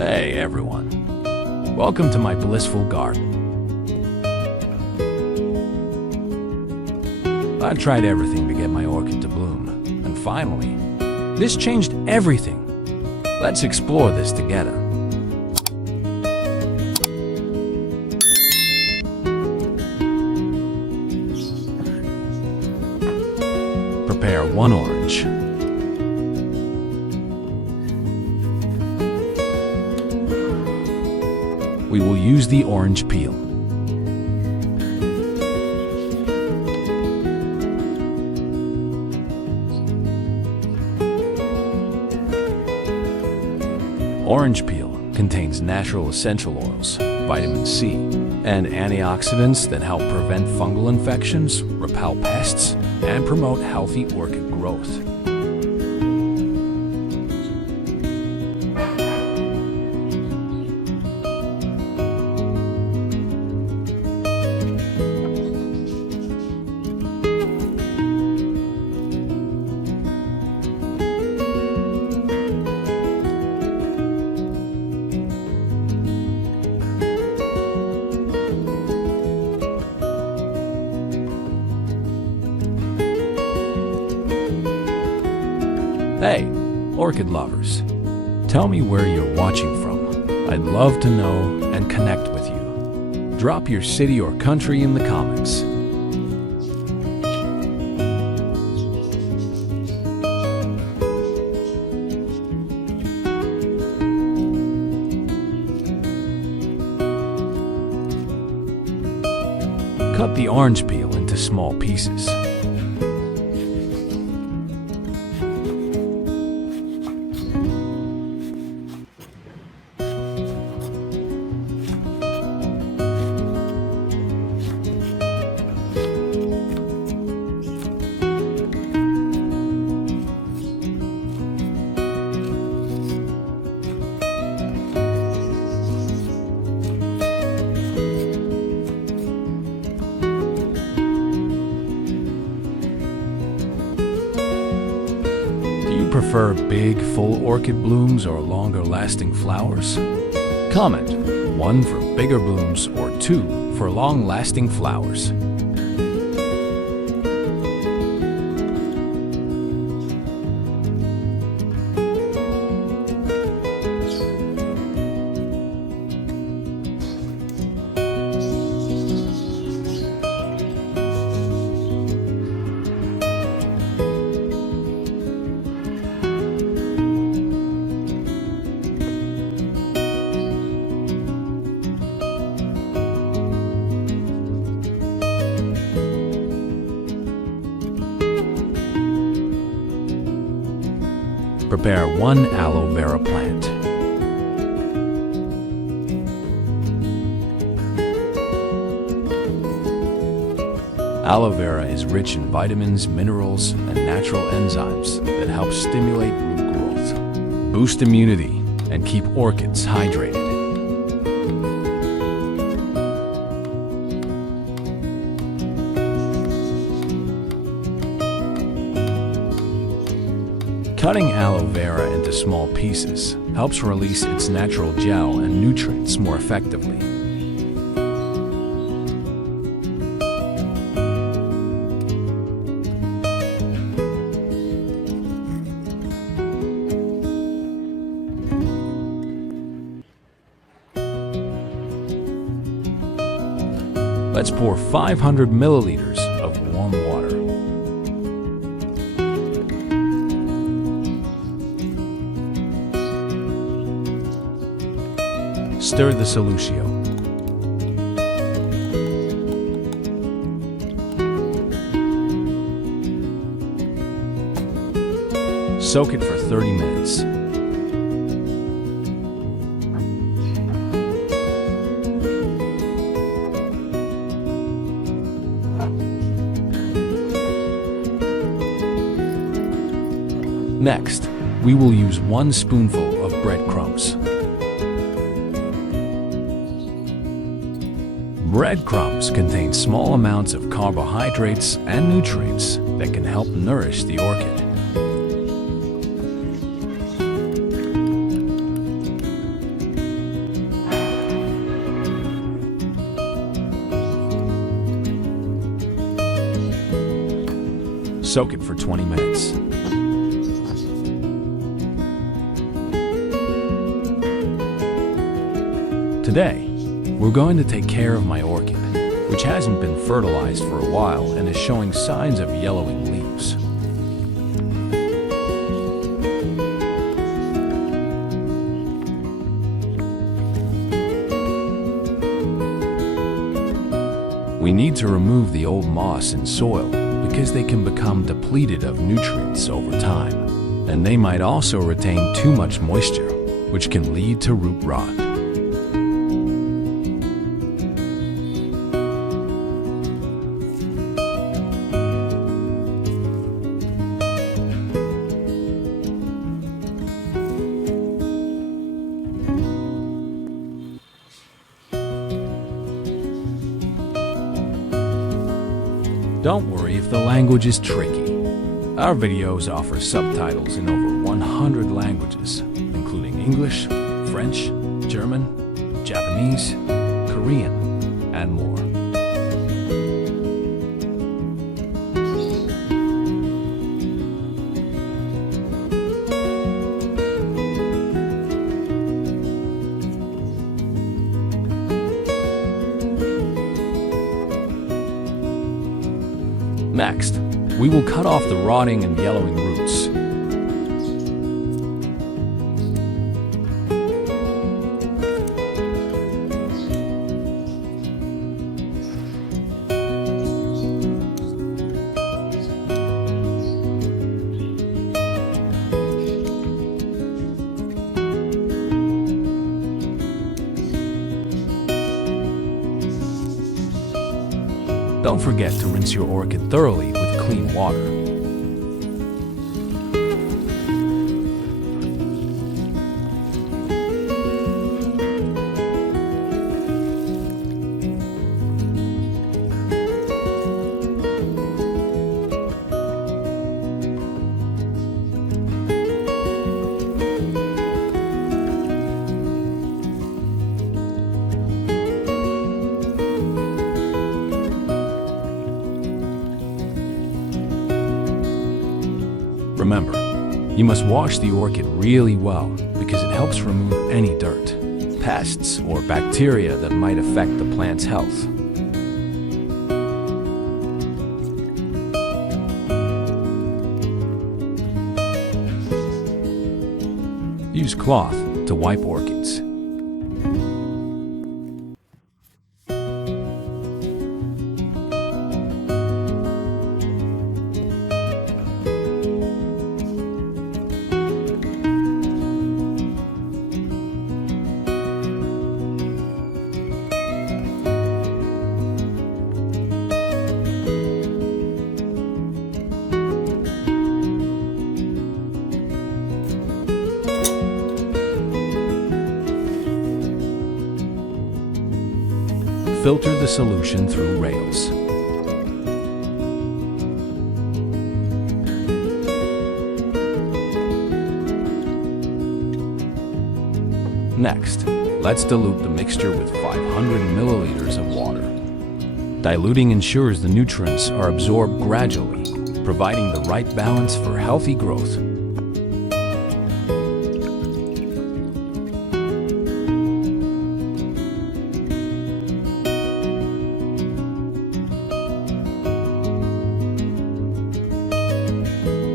Hey everyone, welcome to my blissful garden. I tried everything to get my orchid to bloom, and finally, this changed everything. Let's explore this together. Prepare 1 orange. We will use the orange peel. Orange peel contains natural essential oils, vitamin C, and antioxidants that help prevent fungal infections, repel pests, and promote healthy orchid growth. Hey, orchid lovers, tell me where you're watching from. I'd love to know and connect with you. Drop your city or country in the comments. Cut the orange peel into small pieces. Do you prefer big, full orchid blooms or longer lasting flowers? Comment 1 for bigger blooms or 2 for long lasting flowers. Prepare 1 aloe vera plant. Aloe vera is rich in vitamins, minerals, and natural enzymes that help stimulate root growth, boost immunity, and keep orchids hydrated. Cutting aloe vera into small pieces helps release its natural gel and nutrients more effectively. Let's pour 500 milliliters of warm water. Stir the solution. Soak it for 30 minutes. Next, we will use 1 spoonful of breadcrumbs. Breadcrumbs contain small amounts of carbohydrates and nutrients that can help nourish the orchid. Soak it for 20 minutes. Today, we're going to take care of my orchid, which hasn't been fertilized for a while and is showing signs of yellowing leaves. We need to remove the old moss and soil because they can become depleted of nutrients over time, and they might also retain too much moisture, which can lead to root rot. Don't worry if the language is tricky. Our videos offer subtitles in over 100 languages, including English, French, German, Japanese, Korean, and more. Next, we will cut off the rotting and yellowing roots. Don't forget to rinse your orchid thoroughly with clean water. Remember, you must wash the orchid really well because it helps remove any dirt, pests, or bacteria that might affect the plant's health. Use cloth to wipe orchids. Filter the solution through rails. Next, let's dilute the mixture with 500 milliliters of water. Diluting ensures the nutrients are absorbed gradually, providing the right balance for healthy growth.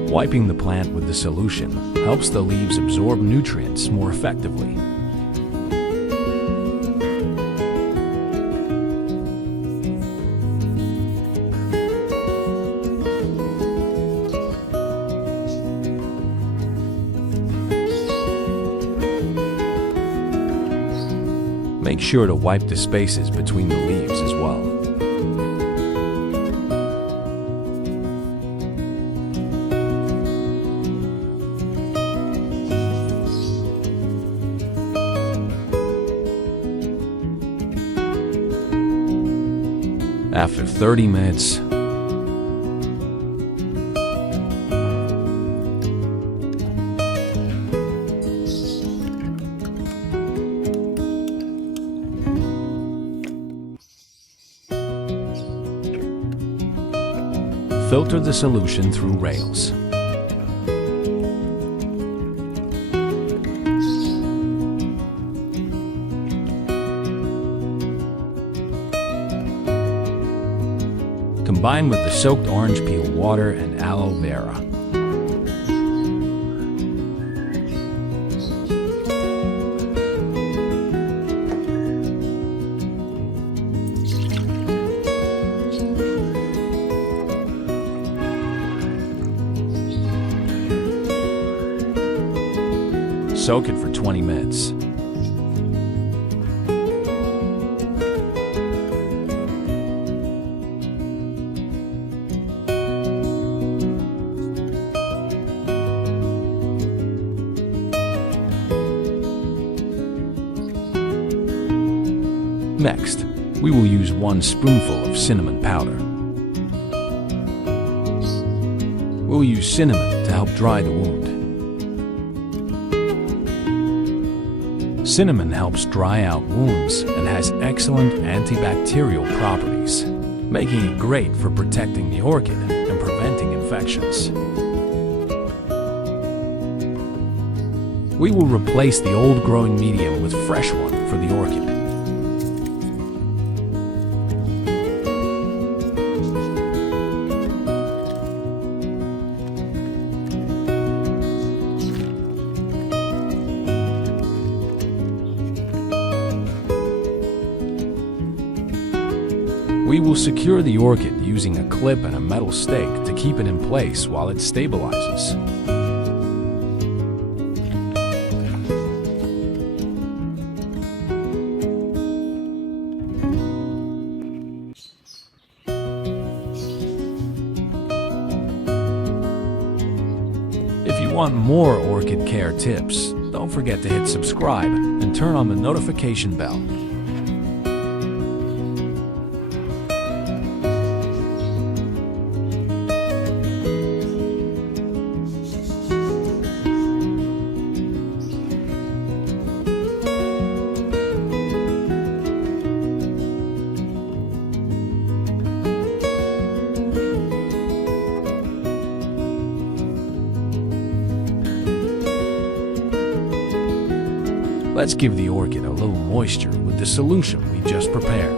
Wiping the plant with the solution helps the leaves absorb nutrients more effectively. Make sure to wipe the spaces between the leaves as well. After 30 minutes, Filter the solution through rails. Combine with the soaked orange peel water and aloe vera. Soak it for 20 minutes. Next, we will use 1 spoonful of cinnamon powder. We'll use cinnamon to help dry the wound. Cinnamon helps dry out wounds and has excellent antibacterial properties, making it great for protecting the orchid and preventing infections. We will replace the old growing medium with fresh one for the orchid. We will secure the orchid using a clip and a metal stake to keep it in place while it stabilizes. If you want more orchid care tips, don't forget to hit subscribe and turn on the notification bell. Let's give the orchid a little moisture with the solution we just prepared.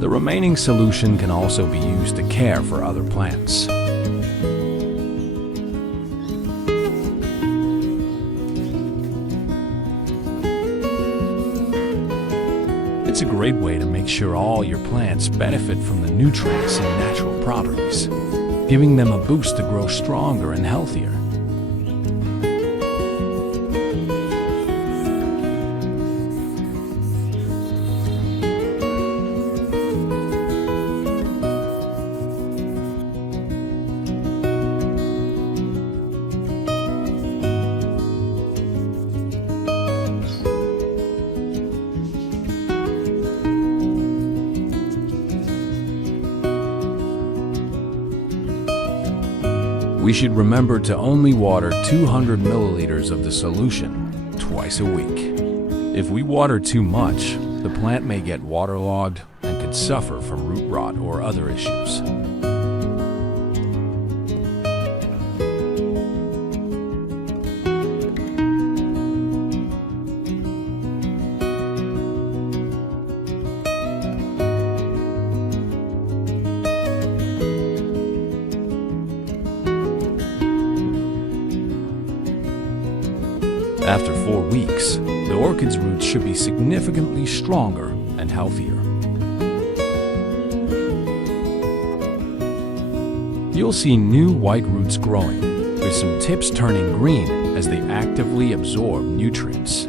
The remaining solution can also be used to care for other plants. It's a great way to make sure all your plants benefit from the nutrients and natural properties, giving them a boost to grow stronger and healthier. We should remember to only water 200 milliliters of the solution twice a week. If we water too much, the plant may get waterlogged and could suffer from root rot or other issues. After 4 weeks, the orchid's roots should be significantly stronger and healthier. You'll see new white roots growing, with some tips turning green as they actively absorb nutrients.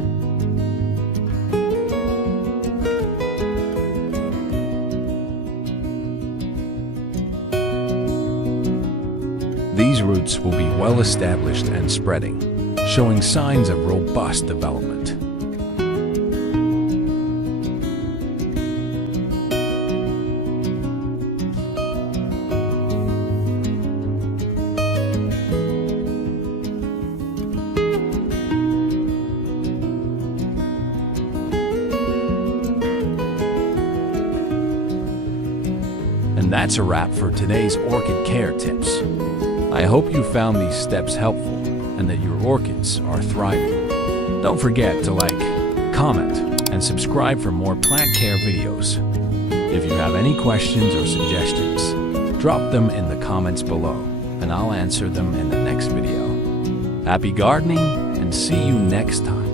These roots will be well established and spreading, showing signs of robust development. And that's a wrap for today's orchid care tips. I hope you found these steps helpful and that your orchids are thriving. Don't forget to like, comment, and subscribe for more plant care videos. If you have any questions or suggestions, drop them in the comments below and I'll answer them in the next video. Happy gardening and see you next time.